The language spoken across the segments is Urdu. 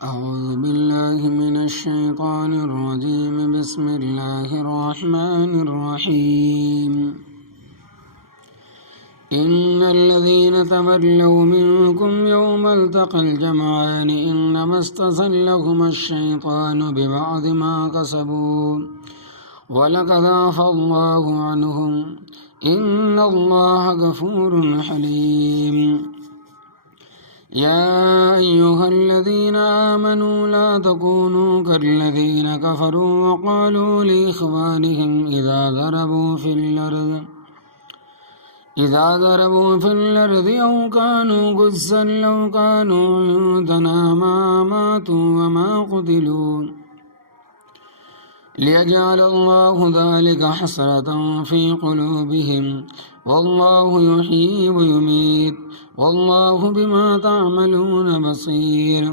أعوذ بالله من الشيطان الرجيم بسم الله الرحمن الرحيم إن الذين تولوا منكم يوم التقى الجمعان إنما استزلهم الشيطان ببعض ما كسبوا ولقد عفا الله عنهم إن الله غفور حليم يا أيها الذين آمنوا لا تكونوا كالذين كفروا وقالوا لإخوانهم إذا ضربوا في الأرض أو كانوا غزا لو كانوا عندنا ما ماتوا وما قتلوا ليجعل الله ذلك حسرة في قلوبهم والله يحيي ويميت والله بما تعملون بصير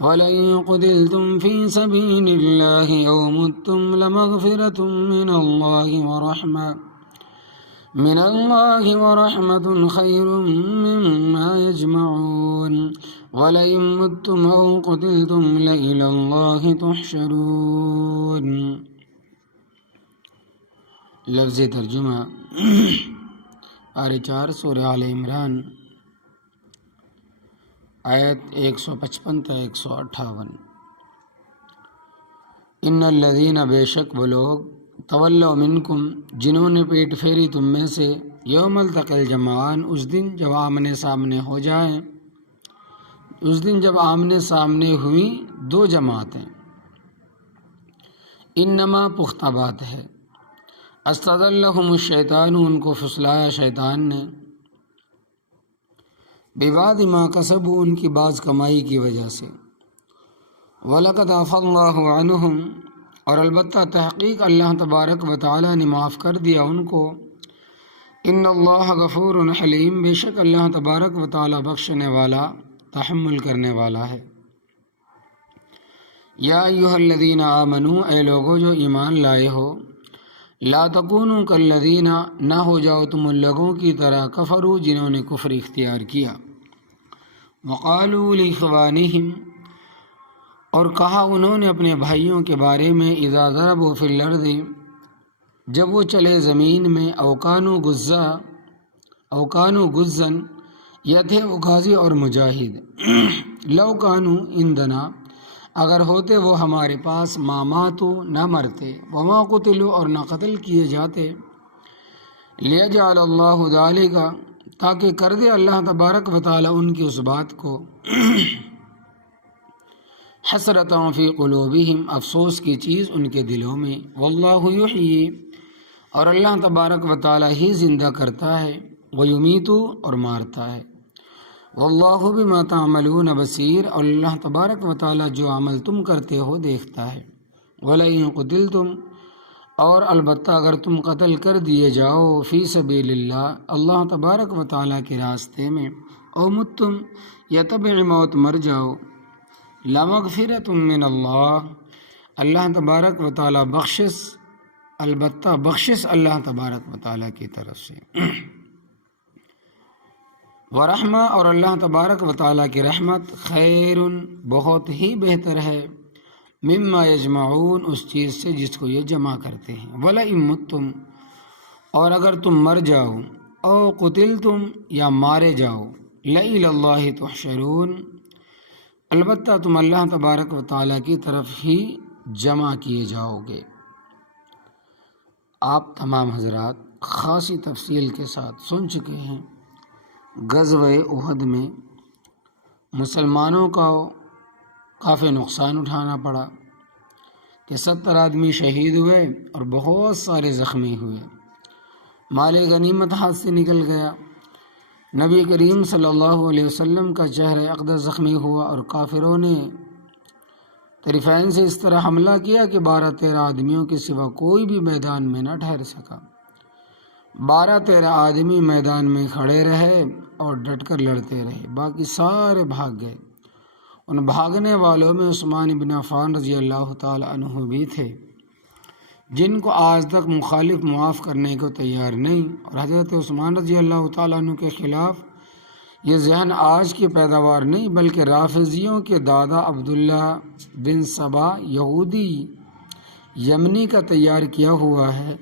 ولئن قتلتم في سبيل الله أو متم لمغفرة من الله ورحمة خير مما يجمعون ولئن متم أو قتلتم لإلى الله تحشرون. لفظ ترجمہ آیت 4 سورہ آل عمران آیت 155 تا 158. ان الذین بے شک وہ لوگ تولوا منکم جنہوں نے پیٹ پھیری تم میں سے یوم التقی الجمعان اس دن جب آمنے سامنے ہو جائیں، اس دن جب آمنے سامنے ہوئی دو جماعتیں. انما پختہ بات ہے، استزلهم الشیطان ان کو پھسلایا شیطان نے، ببعض ما کسبوا ان کی بعض کمائی کی وجہ سے، وَلَقَدْ عَفَا اللَّهُ عَنْهُمْ اور البتہ تحقیق اللہ تبارک و تعالی نے معاف کر دیا ان کو. ان اللہ غفور حلیم بے شک اللہ تبارک و تعالی بخشنے والا تحمل کرنے والا ہے. یا ایھا الذین آمنوا اے لوگو جو ایمان لائے ہو، لا تکونوا کالذین نہ ہو جاؤ تم ان لوگوں کی طرح کفروا جنہوں نے کفر اختیار کیا، وقالوا لاخوانہم اور کہا انہوں نے اپنے بھائیوں کے بارے میں، اذا ضربوا فی الارض جب وہ چلے زمین میں، او کانوا غزا یا تھے وہ غازی اور مجاہد، لو کانوا عندنا اگر ہوتے وہ ہمارے پاس، ما ماتوا نہ مرتے، وما قتلوا اور نہ قتل کیے جاتے، لیجعل اللہ ذالک تاکہ کر دے اللہ تبارک و تعالی ان کی اس بات کو، حسرتاً فی قلوبہم افسوس کی چیز ان کے دلوں میں، واللہ یحیی اور اللہ تبارک و تعالی ہی زندہ کرتا ہے، ویمیت اور مارتا ہے، واللہ بما تعملون بصیر اور اللہ تبارک و تعالی جو عمل تم کرتے ہو دیکھتا ہے. ولئن قتلتم اور البتہ اگر تم قتل کر دیے جاؤ، فی سبیل اللہ اللہ تبارک و تعالی کے راستے میں، او متم یا طبع موت مر جاؤ، لمغفرۃ من اللہ اللہ تبارک و تعالی البتہ بخشش اللہ تبارک و تعالی کی طرف سے، ورحمہ اور اللہ تبارک و تعالی کی رحمت، خیر بہت ہی بہتر ہے، مما یجمعون اس چیز سے جس کو یہ جمع کرتے ہیں. ولئن متم اور اگر تم مر جاؤ، او قتلتم یا مارے جاؤ، لإلی اللہ تحشرون البتہ تم اللہ تبارک و تعالی کی طرف ہی جمع کیے جاؤ گے. آپ تمام حضرات خاصی تفصیل کے ساتھ سن چکے ہیں غزوہ احد میں مسلمانوں کا کافی نقصان اٹھانا پڑا کہ 70 آدمی شہید ہوئے اور بہت سارے زخمی ہوئے، مال غنیمت ہاتھ سے نکل گیا، نبی کریم صلی اللہ علیہ وسلم کا چہرہ اقدس زخمی ہوا، اور کافروں نے طرفین سے اس طرح حملہ کیا کہ 12-13 آدمیوں کے سوا کوئی بھی میدان میں نہ ٹھہر سکا. 12-13 آدمی میدان میں کھڑے رہے اور ڈٹ کر لڑتے رہے، باقی سارے بھاگ گئے. ان بھاگنے والوں میں عثمان بن عفان رضی اللہ تعالی عنہ بھی تھے، جن کو آج تک مخالف معاف کرنے کو تیار نہیں، اور حضرت عثمان رضی اللہ تعالیٰ عنہ کے خلاف یہ ذہن آج کی پیداوار نہیں بلکہ رافضیوں کے دادا عبداللہ بن سبا یہودی یمنی کا تیار کیا ہوا ہے۔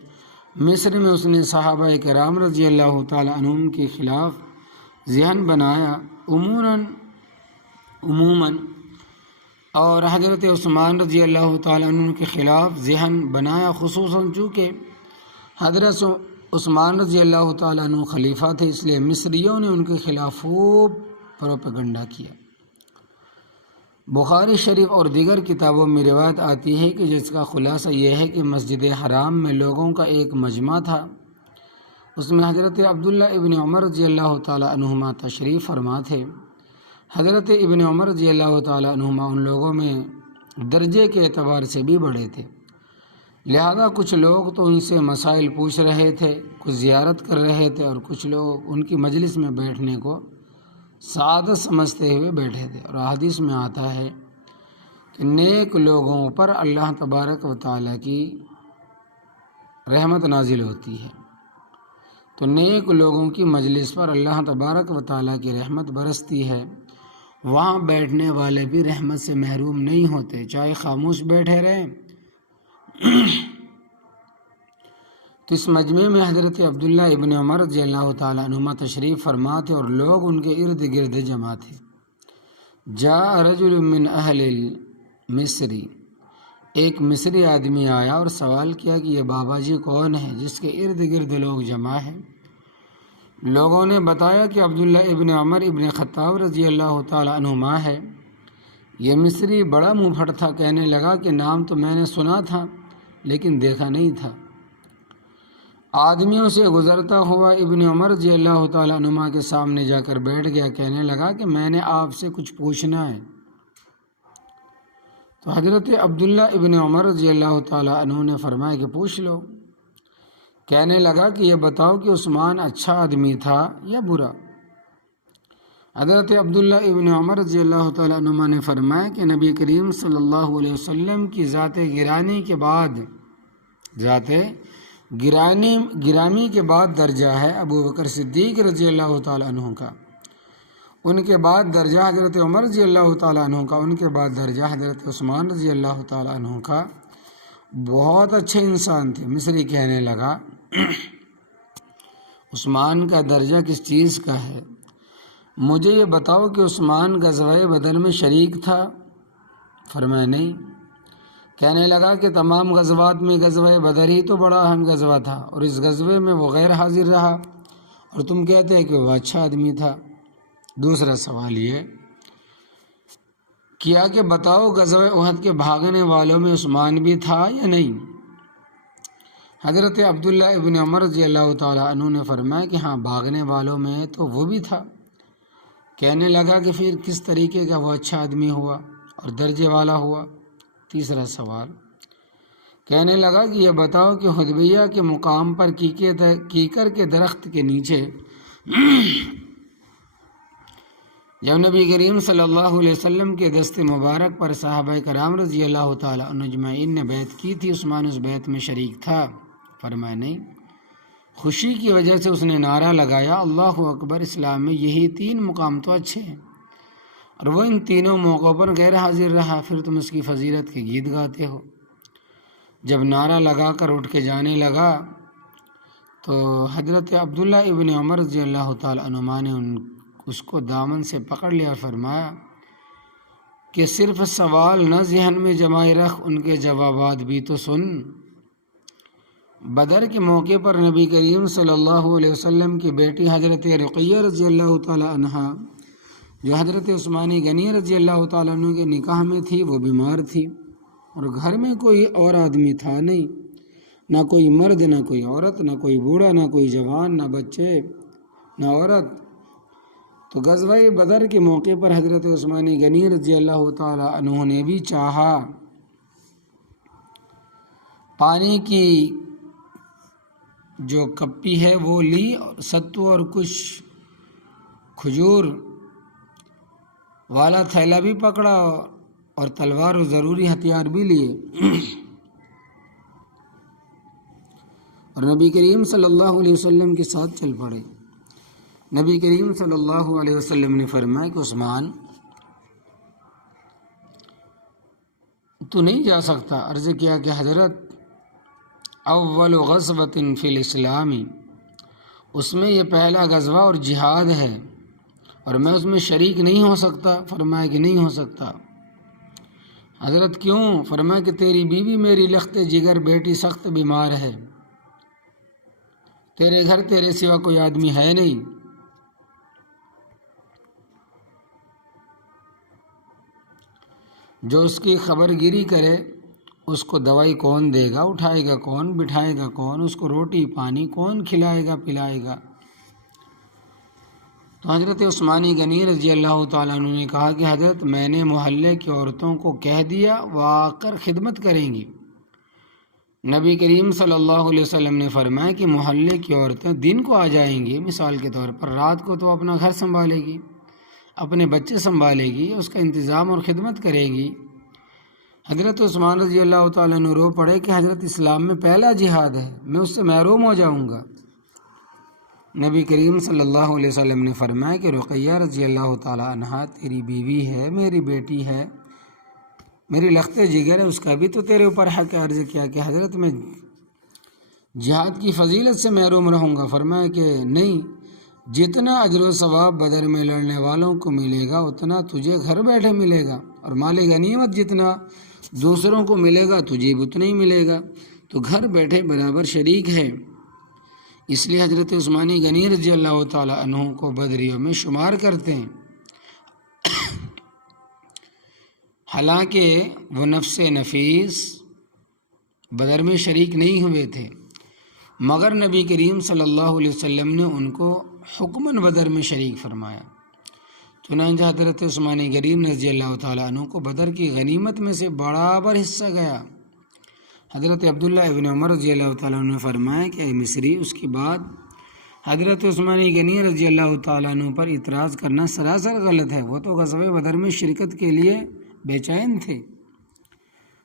مصر میں اس نے صحابہ کرام رضی اللہ تعالیٰ عنہم کے خلاف ذہن بنایا عموماً اور حضرت عثمان رضی اللہ تعالیٰ عنہ کے خلاف ذہن بنایا خصوصاً، چونکہ حضرت عثمان رضی اللہ تعالیٰ عنہ خلیفہ تھے، اس لیے مصریوں نے ان کے خلاف خوب پروپیگنڈا کیا۔ بخاری شریف اور دیگر کتابوں میں روایت آتی ہے کہ جس کا خلاصہ یہ ہے کہ مسجد حرام میں لوگوں کا ایک مجمع تھا، اس میں حضرت عبداللہ ابن عمر رضی اللہ تعالیٰ عنہما تشریف فرما تھے۔ حضرت ابن عمر رضی اللہ تعالیٰ عنہما ان لوگوں میں درجے کے اعتبار سے بھی بڑے تھے، لہذا کچھ لوگ تو ان سے مسائل پوچھ رہے تھے، کچھ زیارت کر رہے تھے، اور کچھ لوگ ان کی مجلس میں بیٹھنے کو سعادت سمجھتے ہوئے بیٹھے تھے۔ اور حدیث میں آتا ہے کہ نیک لوگوں پر اللہ تبارک و تعالیٰ کی رحمت نازل ہوتی ہے، تو نیک لوگوں کی مجلس پر اللہ تبارک و تعالیٰ کی رحمت برستی ہے، وہاں بیٹھنے والے بھی رحمت سے محروم نہیں ہوتے، چاہے خاموش بیٹھے رہیں۔ تو اس مجمع میں حضرت عبداللہ ابن عمر رضی اللہ تعالیٰ عنہما تشریف فرما تھے اور لوگ ان کے ارد گرد جمع تھے۔ جاء رجل من اہل مصری، ایک مصری آدمی آیا اور سوال کیا کہ یہ بابا جی کون ہے جس کے ارد گرد لوگ جمع ہیں؟ لوگوں نے بتایا کہ عبداللہ ابن عمر ابن خطاب رضی اللہ تعالیٰ عنہما ہے۔ یہ مصری بڑا منہ پھٹ تھا، کہنے لگا کہ نام تو میں نے سنا تھا لیکن دیکھا نہیں تھا۔ آدمیوں سے گزرتا ہوا ابن عمر رضی اللہ تعالیٰ عنہما کے سامنے جا کر بیٹھ گیا، کہنے لگا کہ میں نے آپ سے کچھ پوچھنا ہے۔ تو حضرت عبداللہ ابن عمر رضی اللہ تعالیٰ عنہ نے فرمایا کہ پوچھ لو۔ کہنے لگا کہ یہ بتاؤ کہ عثمان اچھا آدمی تھا یا برا؟ حضرت عبداللہ ابن عمر رضی اللہ تعالیٰ عنہ نے فرمایا کہ نبی کریم صلی اللہ علیہ وسلم کی ذات گرامی کے بعد درجہ ہے ابو بکر صدیق رضی اللہ تعالیٰ عنہ کا، ان کے بعد درجہ حضرت عمر رضی اللہ تعالیٰ عنہ کا، ان کے بعد درجہ حضرت عثمان رضی اللہ تعالیٰ عنہ کا۔ بہت اچھے انسان تھے۔ مصری کہنے لگا عثمان کا درجہ کس چیز کا ہے؟ مجھے یہ بتاؤ کہ عثمان غزوہ بدر میں شریک تھا؟ فرمایا نہیں۔ کہنے لگا کہ تمام غزوات میں غزوہ بدر ہی تو بڑا اہم غزوہ تھا، اور اس غزوے میں وہ غیر حاضر رہا اور تم کہتے ہیں کہ وہ اچھا آدمی تھا۔ دوسرا سوال یہ کیا کہ بتاؤ غزوہ احد کے بھاگنے والوں میں عثمان بھی تھا یا نہیں؟ حضرت عبداللہ ابن عمر رضی اللہ تعالیٰ عنہ نے فرمایا کہ ہاں، بھاگنے والوں میں تو وہ بھی تھا۔ کہنے لگا کہ پھر کس طریقے کا وہ اچھا آدمی ہوا اور درجے والا ہوا؟ تیسرا سوال کہنے لگا کہ یہ بتاؤ کہ حدیبیہ کے مقام پر کیکر کے درخت کے نیچے جب نبی کریم صلی اللہ علیہ وسلم کے دست مبارک پر صحابہ کرام رضی اللہ تعالیٰ عنہ اجمعین نے بیعت کی تھی، عثمان اس بیعت میں شریک تھا؟ فرمایا نہیں۔ خوشی کی وجہ سے اس نے نعرہ لگایا اللہ اکبر، اسلام میں یہی 3 مقام تو اچھے ہیں، اور وہ ان تینوں موقعوں پر غیر حاضر رہا، پھر تم اس کی فضیلت کے گیت گاتے ہو۔ جب نعرہ لگا کر اٹھ کے جانے لگا تو حضرت عبداللہ ابن عمر رضی اللہ تعالیٰ عنہما نے اس کو دامن سے پکڑ لیا اور فرمایا کہ صرف سوال نہ ذہن میں جمائے رکھ، ان کے جوابات بھی تو سن۔ بدر کے موقع پر نبی کریم صلی اللہ علیہ وسلم کی بیٹی حضرت رقیہ رضی اللہ تعالیٰ عنہا، جو حضرت عثمانی غنی رضی اللہ تعالیٰ عنہ کے نکاح میں تھی، وہ بیمار تھی اور گھر میں کوئی اور آدمی تھا نہیں، نہ کوئی مرد نہ کوئی عورت، نہ کوئی بوڑھا نہ کوئی جوان، نہ بچے نہ عورت۔ تو غزوہ بدر کے موقع پر حضرت عثمانی غنی رضی اللہ تعالیٰ عنہ نے بھی چاہا، پانی کی جو کپی ہے وہ لی اور ستو اور کچھ کھجور والا تھیلا بھی پکڑا اور تلوار اور ضروری ہتھیار بھی لیے، اور نبی کریم صلی اللہ علیہ وسلم کے ساتھ چل پڑے۔ نبی کریم صلی اللہ علیہ وسلم نے فرمایا کہ عثمان تو نہیں جا سکتا۔ عرض کیا کہ حضرت اول غزوۃ فی الاسلام، اس میں یہ پہلا غزوہ اور جہاد ہے اور میں اس میں شریک نہیں ہو سکتا۔ فرمایا کہ نہیں ہو سکتا۔ حضرت کیوں؟ فرمایا کہ تیری بیوی میری لخت جگر بیٹی سخت بیمار ہے، تیرے گھر تیرے سوا کوئی آدمی ہے نہیں، جو اس کی خبر گیری کرے اس کو دوائی کون دے گا، اٹھائے گا کون، بٹھائے گا کون، اس کو روٹی پانی کون کھلائے گا پلائے گا۔ تو حضرت عثمانی غنی رضی اللہ تعالیٰ عنہ نے کہا کہ حضرت میں نے محلے کی عورتوں کو کہہ دیا وہ آ کر خدمت کریں گی۔ نبی کریم صلی اللہ علیہ وسلم نے فرمایا کہ محلے کی عورتیں دن کو آ جائیں گی، مثال کے طور پر رات کو تو اپنا گھر سنبھالے گی، اپنے بچے سنبھالے گی، اس کا انتظام اور خدمت کرے گی۔ حضرت عثمان رضی اللہ تعالیٰ عنہ رو پڑے کہ حضرت اسلام میں پہلا جہاد ہے، میں اس سے محروم ہو جاؤں گا۔ نبی کریم صلی اللہ علیہ وسلم نے فرمایا کہ رقیہ رضی اللہ تعالیٰ عنہا تیری بیوی ہے، میری بیٹی ہے، میری لخت جگر ہے، اس کا بھی تو تیرے اوپر حق ہے۔ عرض کیا کہ حضرت میں جہاد کی فضیلت سے محروم رہوں گا۔ فرمایا کہ نہیں، جتنا اجر و ثواب بدر میں لڑنے والوں کو ملے گا اتنا تجھے گھر بیٹھے ملے گا، اور مال غنیمت جتنا دوسروں کو ملے گا تجھے بھی اتنا ہی ملے گا، تو گھر بیٹھے برابر شریک ہے۔ اس لیے حضرت عثمانی غنی رضی اللہ تعالیٰ عنہ کو بدریوں میں شمار کرتے ہیں، حالانکہ وہ نفس نفیس بدر میں شریک نہیں ہوئے تھے، مگر نبی کریم صلی اللہ علیہ وسلم نے ان کو حکماً بدر میں شریک فرمایا۔ چنانچہ حضرت عثمانی غنی رضی اللہ تعالیٰ عنہ کو بدر کی غنیمت میں سے برابر حصہ گیا۔ حضرت عبداللہ ابن عمر رضی اللہ تعالیٰ عنہ نے فرمایا کہ اے مصری، اس کے بعد حضرت عثمانی غنی رضی اللہ تعالیٰ عنہ پر اعتراض کرنا سراسر غلط ہے، وہ تو غزوہ بدر میں شرکت کے لیے بے چین تھے،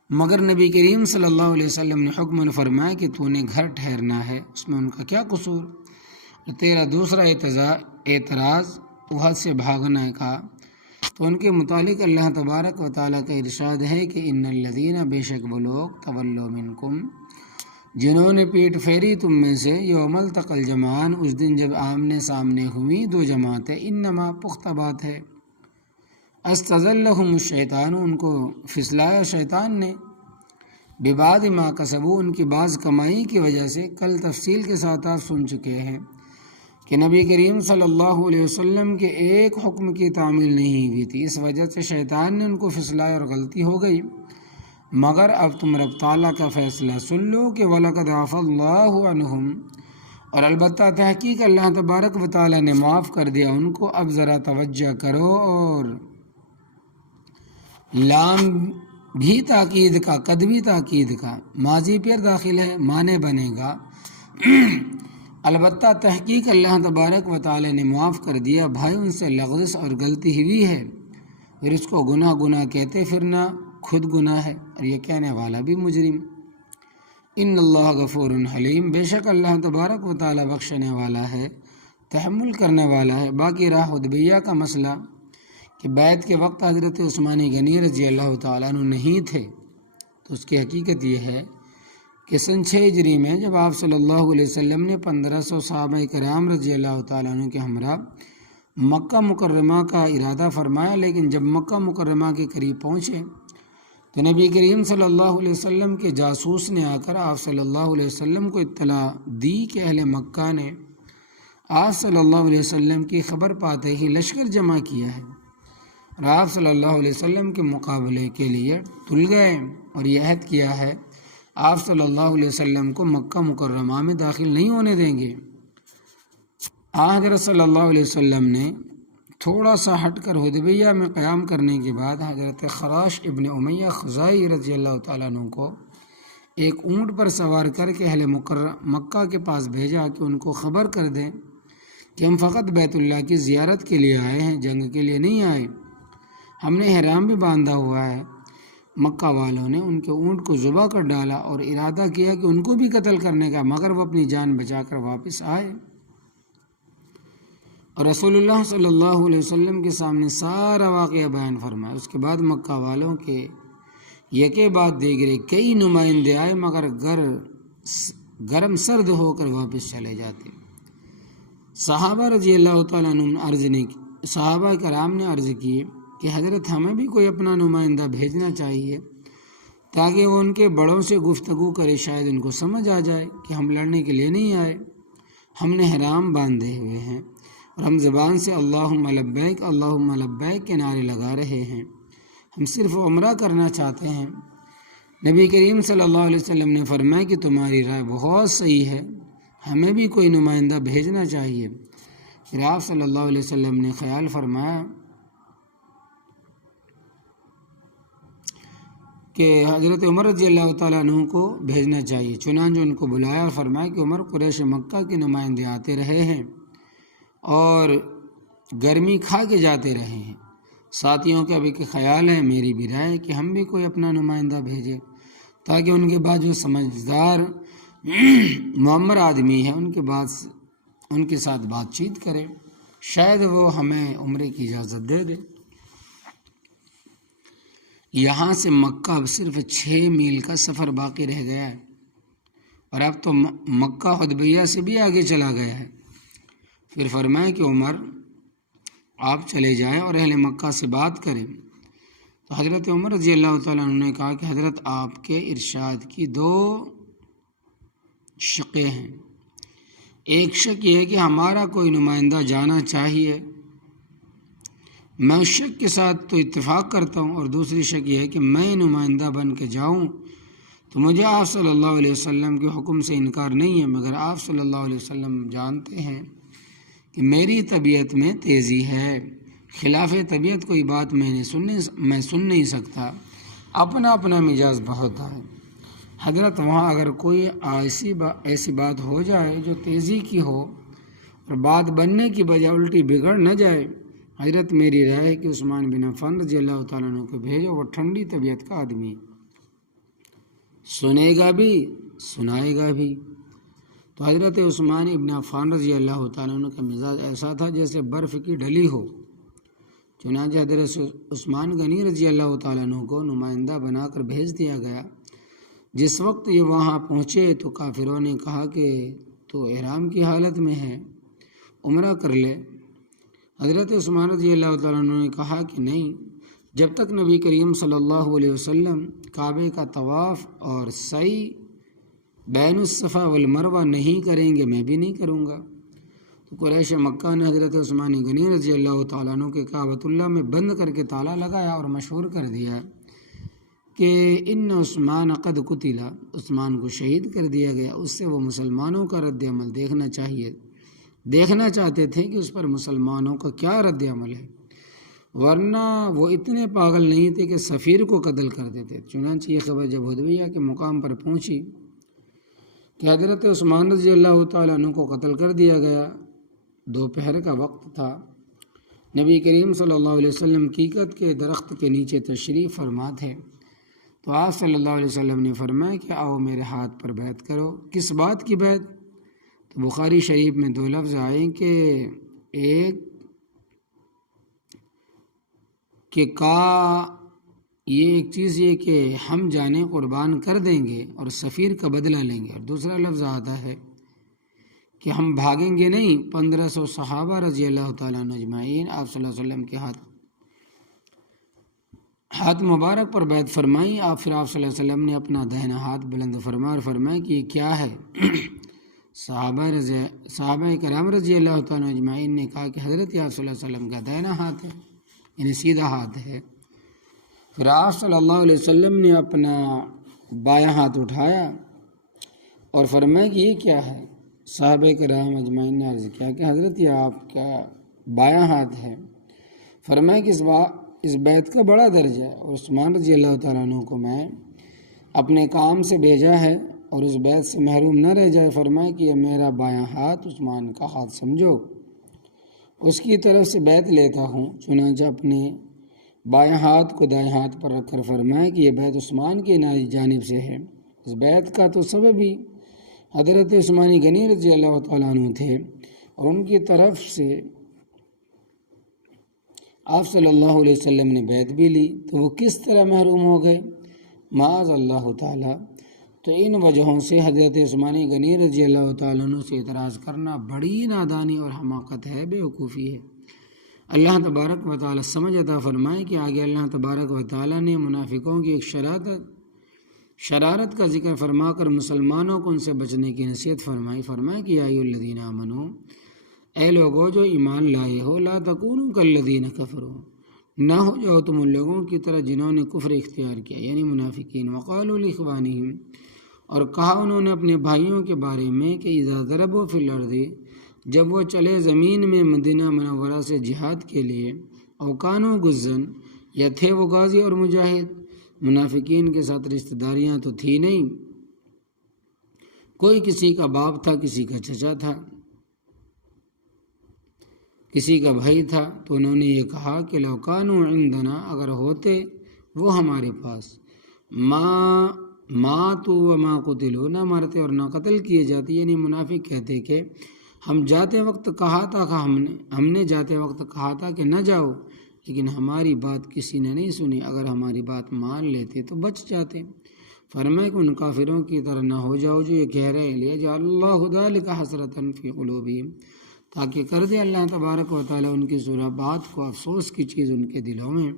مگر نبی کریم صلی اللہ علیہ وسلم نے حکم فرمایا کہ تو نے گھر ٹھہرنا ہے، اس میں ان کا کیا قصور؟ تیرا دوسرا اعتراض احد سے بھاگنا کا، تو ان کے متعلق اللہ تبارک و تعالیٰ کا ارشاد ہے کہ ان الذین، بے شک وہ لوگ، تولوا منکم، جنہوں نے پیٹ پھیری تم میں سے، یوم التقی الجمعان، اس دن جب آمنے سامنے ہوئی دو جماعتیں، انما، پختہ بات ہے، استزلہم الشیطان، ان کو پھسلایا شیطان نے، ببعض ما کسبوا، ان کی بعض کمائی کی وجہ سے۔ کل تفصیل کے ساتھ آپ سن چکے ہیں کہ نبی کریم صلی اللہ علیہ وسلم کے ایک حکم کی تعمیل نہیں ہوئی تھی، اس وجہ سے شیطان نے ان کو پھسلایا اور غلطی ہو گئی، مگر اب تم رب تعالیٰ کا فیصلہ سن لو کہ وَلَقَدْ عَفَا اللَّهُ عَنْهُمْ، اور البتہ تحقیق اللہ تبارک و تعالیٰ نے معاف کر دیا ان کو۔ اب ذرا توجہ کرو، اور لام بھی تاکید کا، قد بھی تاکید کا، ماضی پر داخل ہے، معنی بنے گا البتہ تحقیق اللہ تبارک و تعالی نے معاف کر دیا۔ بھائی ان سے لغزش اور غلطی ہوئی ہے، پھر اس کو گناہ کہتے پھرنا خود گناہ ہے، اور یہ کہنے والا بھی مجرم۔ ان اللہ غفور حلیم، بے شک اللہ تبارک و تعالی بخشنے والا ہے، تحمل کرنے والا ہے۔ باقی رہا حدیبیہ کا مسئلہ کہ بیعت کے وقت حضرت عثمانی غنی رضی اللہ تعالیٰ عنہ نہیں تھے، تو اس کی حقیقت یہ ہے کہ سن 6 ہجری میں جب آپ صلی اللہ علیہ وسلم نے 1500 صحابہ کرام رضی اللہ تعالیٰ عنہ کے ہمراہ مکہ مکرمہ کا ارادہ فرمایا، لیکن جب مکہ مکرمہ کے قریب پہنچے تو نبی کریم صلی اللہ علیہ وسلم کے جاسوس نے آ کر آپ صلی اللہ علیہ وسلم کو اطلاع دی کہ اہل مکہ نے آپ صلی اللہ علیہ وسلم کی خبر پاتے ہی لشکر جمع کیا ہے، اور آپ صلی اللہ علیہ وسلم کے مقابلے کے لیے تل گئے، اور یہ عہد کیا ہے آپ صلی اللہ علیہ وسلم کو مکہ مکرمہ میں داخل نہیں ہونے دیں گے۔ حضرت صلی اللہ علیہ وسلم نے تھوڑا سا ہٹ کر حدیبیہ میں قیام کرنے کے بعد حضرت خراش ابن امیہ خزاعی رضی اللہ تعالیٰ عنہ کو ایک اونٹ پر سوار کر کے اہل مکہ کے پاس بھیجا کہ ان کو خبر کر دیں کہ ہم فقط بیت اللہ کی زیارت کے لیے آئے ہیں، جنگ کے لیے نہیں آئے، ہم نے احرام بھی باندھا ہوا ہے۔ مکہ والوں نے ان کے اونٹ کو ذبح کر ڈالا اور ارادہ کیا کہ ان کو بھی قتل کرنے کا، مگر وہ اپنی جان بچا کر واپس آئے، اور رسول اللہ صلی اللہ علیہ وسلم کے سامنے سارا واقعہ بیان فرمایا۔ اس کے بعد مکہ والوں کے یکے بعد دیگرے کئی نمائندے آئے، مگر گرم سرد ہو کر واپس چلے جاتے۔ صحابہ رضی اللہ تعالیٰ عنہ صحابہ کرام نے عرض کی کہ حضرت ہمیں بھی کوئی اپنا نمائندہ بھیجنا چاہیے تاکہ وہ ان کے بڑوں سے گفتگو کرے، شاید ان کو سمجھ آ جائے کہ ہم لڑنے کے لیے نہیں آئے، ہم نے احرام باندھے ہوئے ہیں اور ہم زبان سے اللہم لبیک اللہم لبیک کے نعرے لگا رہے ہیں، ہم صرف عمرہ کرنا چاہتے ہیں۔ نبی کریم صلی اللہ علیہ وسلم نے فرمایا کہ تمہاری رائے بہت صحیح ہے، ہمیں بھی کوئی نمائندہ بھیجنا چاہیے۔ پھر آپ صلی اللہ علیہ وسلم نے خیال فرمایا کہ حضرت عمر رضی اللہ تعالیٰ عنہ کو بھیجنا چاہیے، چنانچہ ان کو بلایا اور فرمایا کہ عمر، قریش مکہ کے نمائندے آتے رہے ہیں اور گرمی کھا کے جاتے رہے ہیں، ساتھیوں کا بھی خیال ہے، میری بھی رائے ہے کہ ہم بھی کوئی اپنا نمائندہ بھیجیں تاکہ ان کے بعد جو سمجھدار معمر آدمی ہے ان کے ساتھ بات چیت کرے، شاید وہ ہمیں عمرے کی اجازت دے دے۔ یہاں سے مکہ اب صرف 6 میل کا سفر باقی رہ گیا ہے، اور اب تو مکہ حدیبیہ سے بھی آگے چلا گیا ہے۔ پھر فرمایا کہ عمر آپ چلے جائیں اور اہل مکہ سے بات کریں۔ تو حضرت عمر رضی اللہ تعالیٰ عنہ نے کہا کہ حضرت آپ کے ارشاد کی 2 شقیں ہیں، ایک شک یہ ہے کہ ہمارا کوئی نمائندہ جانا چاہیے، میں اس شک کے ساتھ تو اتفاق کرتا ہوں، اور دوسری شک یہ ہے کہ میں نمائندہ بن کے جاؤں تو مجھے آپ صلی اللہ علیہ وسلم کے حکم سے انکار نہیں ہے، مگر آپ صلی اللہ علیہ وسلم جانتے ہیں کہ میری طبیعت میں تیزی ہے، خلاف طبیعت کوئی بات میں سن نہیں سکتا، اپنا اپنا مزاج بہت ہے۔ حضرت وہاں اگر کوئی ایسی بات ہو جائے جو تیزی کی ہو اور بات بننے کی بجائے الٹی بگڑ نہ جائے، حضرت میری رائے ہے کہ عثمان بن عفان رضی اللہ تعالیٰ عنہ کو بھیجو، وہ ٹھنڈی طبیعت کا آدمی، سنے گا بھی سنائے گا بھی۔ تو حضرت عثمان ابن عفان رضی اللہ تعالیٰ عنہ کا مزاج ایسا تھا جیسے برف کی ڈلی ہو، چنانچہ حضرت عثمان غنی رضی اللہ تعالیٰ عنہ کو نمائندہ بنا کر بھیج دیا گیا۔ جس وقت یہ وہاں پہنچے تو کافروں نے کہا کہ تو احرام کی حالت میں ہے، عمرہ کر لے۔ حضرت عثمان رضی اللہ تعالیٰ عنہ نے کہا کہ نہیں، جب تک نبی کریم صلی اللہ علیہ وسلم کعبے کا طواف اور سعی بین الصفا والمروہ نہیں کریں گے میں بھی نہیں کروں گا۔ تو قریش مکہ نے حضرت عثمان غنی رضی اللہ تعالیٰ عنہ کے کعبۃ اللہ میں بند کر کے تالا لگایا اور مشہور کر دیا کہ ان عثمان قد قتل، عثمان کو شہید کر دیا گیا۔ اس سے وہ مسلمانوں کا رد عمل دیکھنا چاہتے تھے کہ اس پر مسلمانوں کا کیا رد عمل ہے، ورنہ وہ اتنے پاگل نہیں تھے کہ سفیر کو قتل کر دیتے۔ چنانچہ یہ خبر جب حدیبیہ کے مقام پر پہنچی کہ حضرت عثمان رضی اللہ تعالیٰ عنہ کو قتل کر دیا گیا، دوپہر کا وقت تھا، نبی کریم صلی اللہ علیہ وسلم حقیقت کے درخت کے نیچے تشریف فرما تھے، تو آپ صلی اللہ علیہ وسلم نے فرمایا کہ آؤ میرے ہاتھ پر بیعت کرو۔ کس بات کی بیعت؟ تو بخاری شریف میں 2 لفظ آئے کہ ایک چیز یہ کہ ہم جانیں قربان کر دیں گے اور سفیر کا بدلہ لیں گے، اور دوسرا لفظ آتا ہے کہ ہم بھاگیں گے نہیں۔ 1500 صحابہ رضی اللہ تعالیٰ عنہ اجمعین آپ صلی اللہ علیہ وسلم کے ہاتھ مبارک پر بیعت فرمائی۔ پھر آپ صلی اللہ علیہ وسلم نے اپنا داہنا ہاتھ بلند فرمایا اور فرمایا کہ یہ کیا ہے؟ صحابہ کرام رضی اللہ تعالیٰ عنہ اجمعین نے کہا کہ حضرت آپ صلی اللہ علیہ وسلم کا داہنا ہاتھ ہے، یعنی سیدھا ہاتھ ہے۔ پھر آپ صلی اللہ علیہ وسلم نے اپنا بایاں ہاتھ اٹھایا اور فرمایا کہ یہ کیا ہے؟ صحابہ کرام اجمعین نے عرض کیا کہ حضرت یہ آپ کا بایاں ہاتھ ہے۔ فرمایا کہ اس بیعت کا بڑا درجہ ہے، اور عثمان رضی اللہ تعالیٰ عنہ کو میں اپنے کام سے بھیجا ہے اور اس بیعت سے محروم نہ رہ جائے۔ فرمایا کہ یہ میرا بایاں ہاتھ عثمان کا ہاتھ سمجھو، اس کی طرف سے بیعت لیتا ہوں۔ چنانچہ اپنے بایاں ہاتھ کو دائیں ہاتھ پر رکھ کر فرمایا کہ یہ بیعت عثمان کی جانب سے ہے۔ اس بیعت کا تو سبب بھی حضرت عثمان غنی رضی اللہ تعالیٰ عنہ تھے، اور ان کی طرف سے آپ صلی اللہ علیہ وسلم نے بیعت بھی لی تو وہ کس طرح محروم ہو گئے؟ معاذ اللہ تعالیٰ۔ تو ان وجہوں سے حضرت عثمانی غنی رضی اللہ تعالیٰ عنہ سے اعتراض کرنا بڑی نادانی اور حماقت ہے، بیوقوفی ہے۔ اللہ تبارک و تعالیٰ سمجھ عطا فرمائے کہ آگے اللہ تبارک و تعالیٰ نے منافقوں کی ایک شرارت کا ذکر فرما کر مسلمانوں کو ان سے بچنے کی نصیحت فرمائی کہ یا ایھا الذین آمنو، اے لوگو جو ایمان لائے ہو، لا تکونوا کالذین کفروا، نہ ہو جاؤ تم ان لوگوں کی طرح جنہوں نے کفر اختیار کیا، یعنی منافقین۔ وقالوا لاخوانہم، اور کہا انہوں نے اپنے بھائیوں کے بارے میں کہ اذا ضربوا فی الارض، جب وہ چلے زمین میں مدینہ منورہ سے جہاد کے لیے، او کانوا غزاً، یا تھے وہ غازی اور مجاہد۔ منافقین کے ساتھ رشتہ داریاں تو تھی نہیں، کوئی کسی کا باپ تھا، کسی کا چچا تھا، کسی کا بھائی تھا، تو انہوں نے یہ کہا کہ لو کانوا عندنا، اگر ہوتے وہ ہمارے پاس، ماتوا وما قتلوا، نہ مرتے اور نہ قتل کیے جاتے۔ یعنی منافق کہتے کہ ہم جاتے وقت کہا تھا کہ ہم نے جاتے وقت کہا تھا کہ نہ جاؤ، لیکن ہماری بات کسی نے نہیں سنی، اگر ہماری بات مان لیتے تو بچ جاتے۔ فرمائے کہ ان کافروں کی طرح نہ ہو جاؤ جو یہ کہہ رہے ہیں، لیجعل اللہ ذلک حسرۃ فی قلوبہم، تاکہ کر دے اللہ تبارک و تعالیٰ ان کی ذرا بات کو افسوس کی چیز ان کے دلوں میں۔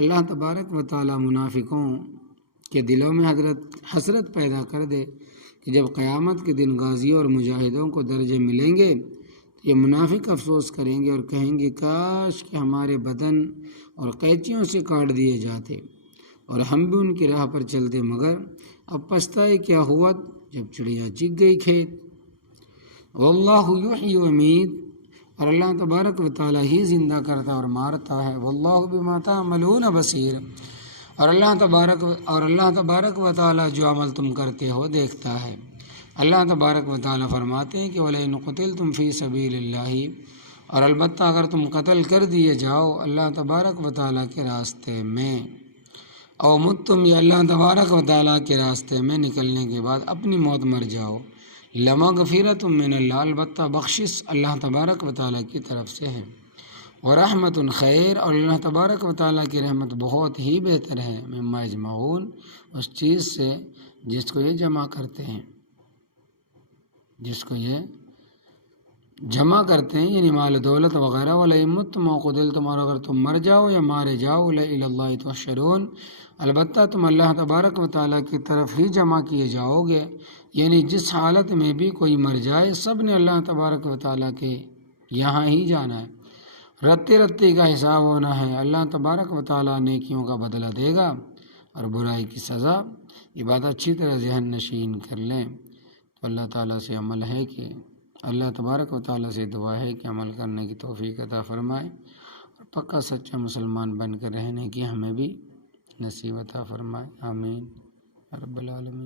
اللہ تبارک و تعالیٰ منافقوں کے دلوں میں حسرت پیدا کر دے کہ جب قیامت کے دن غازیوں اور مجاہدوں کو درجے ملیں گے تو یہ منافق افسوس کریں گے اور کہیں گے کاش کہ ہمارے بدن اور قینچیوں سے کاٹ دیے جاتے اور ہم بھی ان کی راہ پر چلتے، مگر اب پچھتائے کیا ہوا جب چڑیا چگ گئی کھیت۔ واللہ یحیی و یمیت، اور اللہ تبارک و تعالیٰ ہی زندہ کرتا اور مارتا ہے۔ واللہ بما تعملون بصیر، اور اللہ تبارک و تعالیٰ جو عمل تم کرتے ہو دیکھتا ہے۔ اللہ تبارک و تعالیٰ فرماتے ہیں کہ وَلَئِنْ قُتِلْتُمْ فِي سَبِيلِ اللَّهِ، اور البتہ اگر تم قتل کر دیے جاؤ اللہ تبارک و تعالیٰ کے راستے میں، او متم، یا اللہ تبارک و تعالیٰ کے راستے میں نکلنے کے بعد اپنی موت مر جاؤ، لمغفرۃ من اللہ، البتہ بخشش اللہ تبارک و تعالیٰ کی طرف سے ہے، ورحمت خیر، اور اللہ تبارک و تعالیٰ کی رحمت بہت ہی بہتر ہے، مما یجمعون، اس چیز سے جس کو یہ جمع کرتے ہیں، یعنی مال و دولت وغیرہ۔ وَلَئِن مُتُّمْ أَوْ قُتِلْتُمْ، اور اگر تم مر جاؤ یا مارے جاؤ، إِلَى اللَّهِ تُحْشَرُونَ، البتہ تم اللہ تبارک و تعالیٰ کی طرف ہی جمع کیے جاؤ گے۔ یعنی جس حالت میں بھی کوئی مر جائے سب نے اللہ تبارک و تعالیٰ کے یہاں ہی جانا ہے، رتے کا حساب ہونا ہے۔ اللہ تبارک و تعالیٰ نیکیوں کا بدلہ دے گا اور برائی کی سزا۔ یہ بات اچھی طرح ذہن نشین کر لیں تو اللہ تعالیٰ سے عمل ہے کہ اللہ تبارک و تعالیٰ سے دعا ہے کہ عمل کرنے کی توفیق عطا فرمائے اور پکا سچا مسلمان بن کر رہنے کی ہمیں بھی نصیب عطا فرمائے، آمین رب العالمین۔